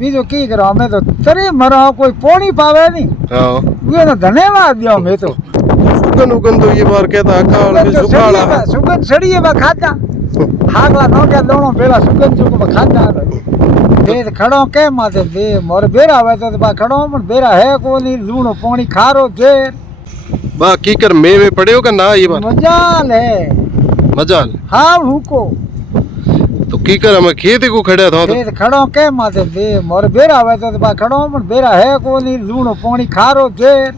बीजो की करो हमें तो तरी मरो कोई पोनी पावे नहीं। हां ये तो धन्यवाद दियो मैं तो सुगन उगन तो ये बार कहता अकाल के सुखाड़ा सुगन सड़ी है खाता हागला नो क्या दोनों बेला सुगन जो को खाता दे खड़ो के माथे दे मोर बेरा आवे तो बा खड़ो पण बेरा है कोनी लूणो पानी खारो घेर बा की कर मेवे पड़ियो का ना ये बार मजाल है मजाल हाँ हुको तो की कर हमें खेत को खड़ा था तो दे खड़ो के माथे दे मोर बेरा आवे तो बा खड़ो पण बेरा है कोनी लूणो पानी खारो घेर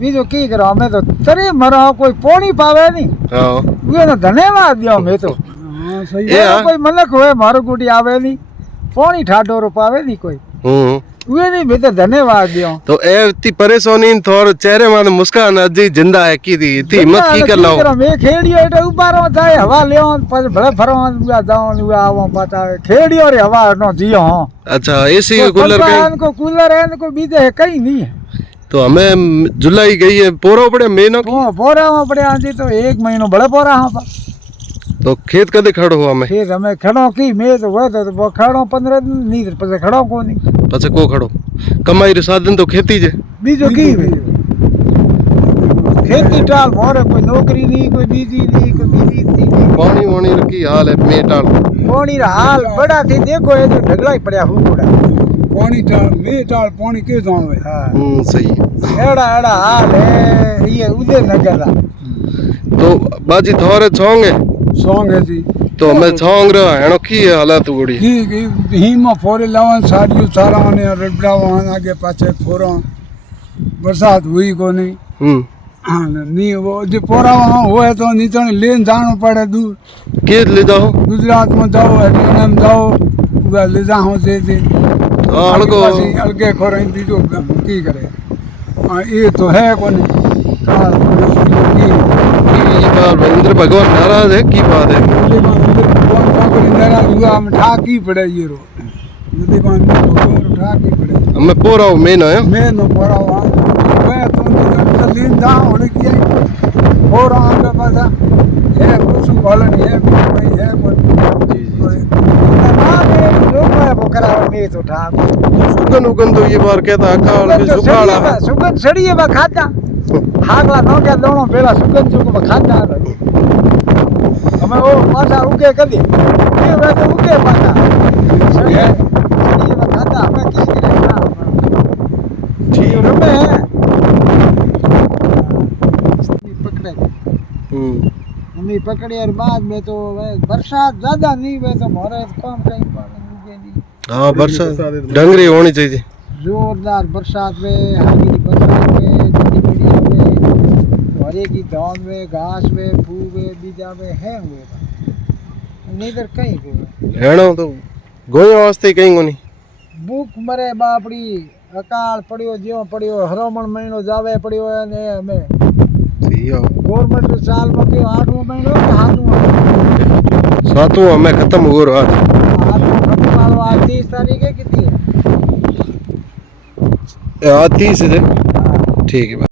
बीजो की करो हमें तो तरी मरो कोई पोनी पावे नहीं। हां ये तो धन्यवाद दियो मैं तो सही है कोई मनक होए मारो गुटी आवे नहीं पानी ठाडो रो पावे नहीं कोई वे नहीं मैं तो धन्यवाद दियो तो ए इतनी परेशानी थोर चेहरे में मुस्कान अजी जिंदा है की थी इतनी हिम्मत की कर लाओ मैं खेड़ियो एटे उबारो थाए हवा लेओ पर भले फरो उगा जाओ उगा आवो पता खेड़ियो रे हवा नो जियो। अच्छा एसी कूलर को कूलर है को बीजे है कहीं नहीं है तो हमें जुलाई गई है पोरो पड़े महीनों की पोरा पड़े आजी तो एक महीनो बड़े पोरा हां तो खेत कदे खड़ो हुआ मैं खेत हमें खड़ो की मैं तो वो तो खड़ो 15 दिन नहीं पसे खड़ो को नहीं पसे को खड़ो कमाई रे साधन तो खेती जे बीजो की खेती टाल मोरे कोई नौकरी नहीं कोई बीजी नहीं कोई बीजी नहीं पानी वानी की हाल है में टाल पानी रा हाल बड़ा थी देखो ये तो ढगला ही पड़या हूं कोड़ा पानी टाल में टाल पानी के जावे हां सही एड़ा एड़ा हाल है ये उदे नगरा तो बाजी थोरे छोंगे सॉन्ग है जी तो मैं छोंग रहा है की हालत गुड़ी की हिमा फोरे लावन साड़ियो सारा ने रबड़ा वहां आगे पाछे फोरा बरसात हुई को नहीं हाँ नहीं वो जो पोरा वहाँ हुए तो नहीं तो लेन जानो पड़े दूर के ले जाओ गुजरात में जाओ हरियाणा में जाओ उगा ले जाओ से अलगो अलगे खोरे बीजो की करे ये तो है कौन इंद्र भगवान नाराज है की बात है भगवान का नाराज हुआ हम ठाकी पड़े ये रो यदि भगवान ठाकी पड़े हमें पोरा में ना है मैं न पोरा मैं तो लीन जा होने की पोरा आगे पासा है कुछ बोलन है कोई है कोई ना दे लोग मैं बकरा में तो ठाक सुगन उगन तो ये बार कहता अकाल के सुखाड़ा सुगन सड़ी है खाता हागला नो क्या दोनों बेला सुगन जो को खाता हमें वो पासा उगे कदी ये वैसे उगे पासा सड़ी है खाता हमें की करे ठीक रमे पकड़े हमें पकड़े और बाद में तो बरसात ज्यादा नहीं वे तो मोरे काम कहीं उगे नहीं। हां बरसात डंगरी होनी चाहिए जोरदार बरसात में हागी की बरसात में हरे की धान में घास में फू में बीजा में है हुए नहीं तो कहीं को हेणो तो गोयो वास्ते कहीं कोनी भूख मरे बापड़ी अकाल पड़ियो ज्यो पड़ियो हरोमण महीनो जावे पड़ियो ने हमें सियो गवर्नमेंट साल में के 8वां महीनो के 7वां हमें खत्म हो रहा है 8वां खत्म वालो आज 30 तारीख है कितनी है आज 30 है ठीक है।